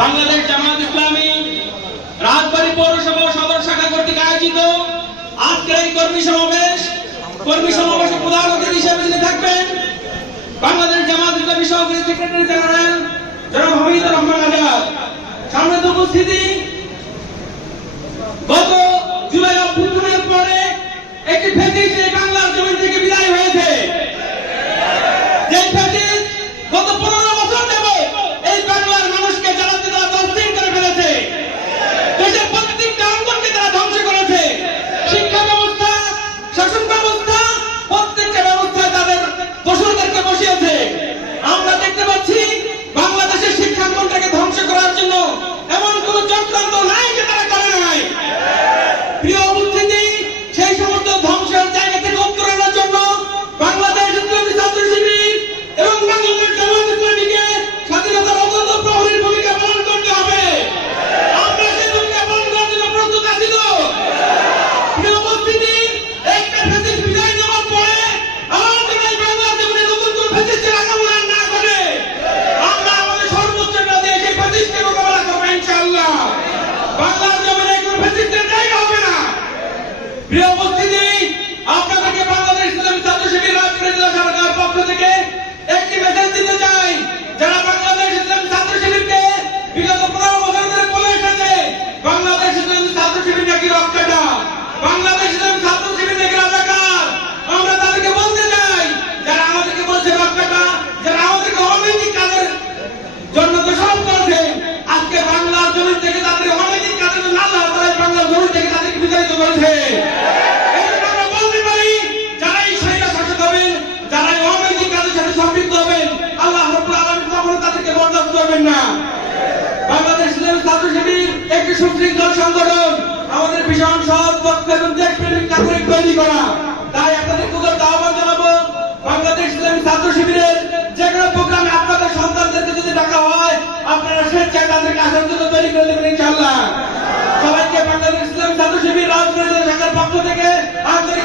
বাংলাদেশ জামাত ইসলামী রাজবাড়ী পৌরসভা সদর শাখা কর্তৃক আয়োজিত আজকের এই কর্মী সমাবেশে প্রধান অতিথি হিসেবে যিনি থাকবেন বাংলাদেশ জামাত ইসলামী সহকারী সেক্রেটারি জেনারেল জনাব হামিদুর রহমান আজাদ। সামনে উপস্থিতি, গত জুলাই অভ্যুত্থানের পরে একটি ফ্যাসিস্ট এই বাংলার জমি থেকে বিদায় হয়েছে। যে ফ্যাসিস্ট গত 15 বছর যাবত এই বাংলার মানুষকে জ্বালাতে তারা তসলিম করে ফেলেছে। দেশের প্রত্যেকটা অঙ্গনকে তারা ধ্বংস করেছে। শিক্ষা ব্যবস্থা, শাসন ব্যবস্থা, প্রত্যেকটা ব্যবস্থায় তাদের দোসরদেরকে বসিয়েছে। আমরা দেখতে পাচ্ছি বাংলাদেশের শিক্ষাঙ্গনটাকে ধ্বংস করার জন্য এমন কোন চক্রান্ত নাই যে তারা করে নাই। প্রিয় উপস্থিতি, সেই সমস্ত ধ্বংসের জায়গা থেকে উত্তরণের জন্য বাংলাদেশ ইসলামী ছাত্র শিবির এবং বাংলাদেশ জামাত ইসলামীকে স্বাধীনতার অত্যন্ত প্রহরীর ভূমিকা পালন করতে হবে। আমরা সেই ভূমিকা পালন করার জন্য প্রস্তুত আছি তো? প্রিয় উপস্থিতি, একটা ফ্যাসিস্ট বিদায় নেওয়ার পরে আমাদের এই বাংলার জীবনে নতুন কোন ফ্যাসিস্টের আগমন আর না ঘটে আমরা আমাদের সর্বোচ্চটা দিয়ে সেই ফ্যাসিস্টকে মোকাবেলা করবো ইনশাআল্লাহ। বাংলার জমিনে কোন ফ্যাসিস্টের জায়গা হবে না। প্রিয় উপস্থিতি, আপনাদেরকে বাংলাদেশ ইসলামী ছাত্র শিবির রাজবাড়ী জেলা সরকার পক্ষ থেকে একটি মেসেজ দিতে চাই। যারা বাংলাদেশ ইসলামী ছাত্র শিবিরকে বিগত 15 বছর ধরে বলে এসেছে বাংলাদেশ ইসলামী ছাত্র শিবির নাকি রক্ষাটা, বাংলাদেশ ইসলামী ছাত্র শিবির নাকি রাজাকার, আমরা তাদেরকে বলতে চাই যারা আমাদেরকে বলছে রক্ষাটা, যারা আমাদেরকে অনৈতিক কাজের জন্য দোষারোপ করেছে, আজকে বাংলার জমি থেকে তাদের অনৈতিক কাজের জন্য আল্লাহ তাআলা বাংলার জমি থেকে তাদেরকে বিতাড়িত করেছে। আমরা বলতে পারি যারা এই শহীদা শাসক হবেন, যারা এই অনৈতিক কাজের সাথে সম্পৃক্ত হবেন, আল্লাহ রাব্বুল আলামিন কখনো তাদেরকে বরদাস্ত করবেন না। বাংলাদেশ ইসলামী ছাত্র শিবির একটি সুশৃঙ্খল সংগঠন, আমাদের ভীষণ সৎ পক্ষ এবং দেশপ্রেমিক নাগরিক তৈরি করা। তাই আপনাদের উদাত্ত আহ্বান জানাবো, বাংলাদেশ ইসলামী ছাত্র শিবিরের যে কোনো প্রোগ্রামে আপনাদের সন্তানদেরকে যদি ডাকা হয় আপনারা স্বেচ্ছায় তাদেরকে আসার জন্য তৈরি করে দেবেন ইনশাআল্লাহ। সবাইকে বাংলাদেশ ইসলামী ছাত্র শিবির রাজবাড়ী জেলা শাখার পক্ষ থেকে আন্তরিক